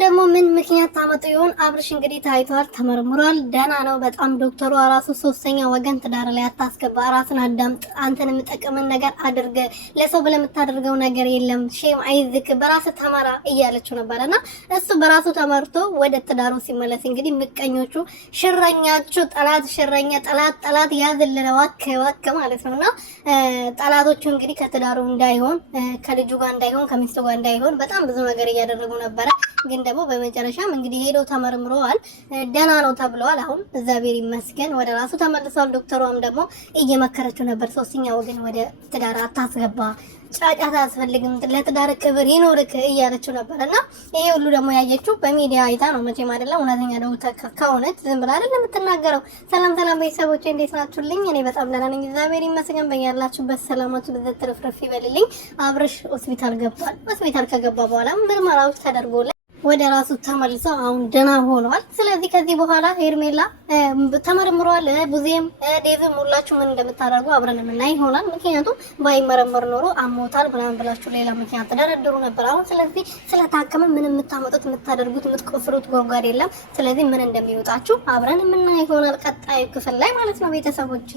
ደግሞ ምን ምክንያት ታመጡ ይሆን? አብርሽ እንግዲህ ታይቷል፣ ተመርምሯል፣ ደህና ነው በጣም። ዶክተሩ ራሱ ሶስተኛ ወገን ትዳር ላይ አታስገባ፣ ራስን አዳምጥ፣ አንተን የምጠቅምን ነገር አድርገ፣ ለሰው ብለህ የምታደርገው ነገር የለም፣ ሼም አይዝክ፣ በራስ ተመራ እያለችው ነበርና እሱ በራሱ ተመርቶ ወደ ትዳሩ ሲመለስ እንግዲህ ምቀኞቹ ሽረኛችሁ ጠላት ሽረኛ ጠላት ያዝልለ ዋከ ማለት ነውና ጠላቶቹ እንግዲህ ከትዳሩ እንዳይሆን ከልጁ ጋር እንዳይሆን ከሚስቱ ጋር እንዳይሆን በጣም ብዙ ነገር እያደረጉ ነበረ። ግን ደግሞ በመጨረሻም እንግዲህ ሄዶ ተመርምረዋል፣ ደህና ነው ተብለዋል። አሁን እግዚአብሔር ይመስገን ወደ ራሱ ተመልሷል። ዶክተሯም ደግሞ እየመከረችው ነበር፣ ሶስተኛ ወገን ወደ ትዳር አታስገባ፣ ጫጫታ አያስፈልግም፣ ለትዳር ክብር ይኖርክ እያለችው ነበር። እና ይሄ ሁሉ ደግሞ ያየችው በሚዲያ አይታ ነው መቼም አይደለም። እውነተኛ ደግሞ ከሆነች ዝም ብላ አይደለም የምትናገረው። ሰላም ቤተሰቦቼ እንዴት ናችሁልኝ? እኔ በጣም ደህና ነኝ እግዚአብሔር ይመስገን። በያላችሁበት ሰላማችሁ በዘት ትርፍርፍ ይበልልኝ። አብርሽ ሆስፒታል ገብቷል። ሆስፒታል ከገባ በኋላ ምርመራዎች ተደርጎለት ወደ ራሱ ተመልሶ አሁን ደህና ሆኗል። ስለዚህ ከዚህ በኋላ ሄርሜላ ተመርምሯል፣ ቡዜም ዴቭም ሁላችሁ ምን እንደምታደርጉ አብረን የምናይ ይሆናል። ምክንያቱም ባይመረመር ኖሮ አሞታል ምናምን ብላችሁ ሌላ ምክንያት ተደረደሩ ነበር። አሁን ስለዚህ ስለታከመ ምን የምታመጡት የምታደርጉት የምትቆፍሩት ጎርጓድ የለም። ስለዚህ ምን እንደሚወጣችሁ አብረን የምናይ ይሆናል ቀጣዩ ክፍል ላይ ማለት ነው ቤተሰቦች።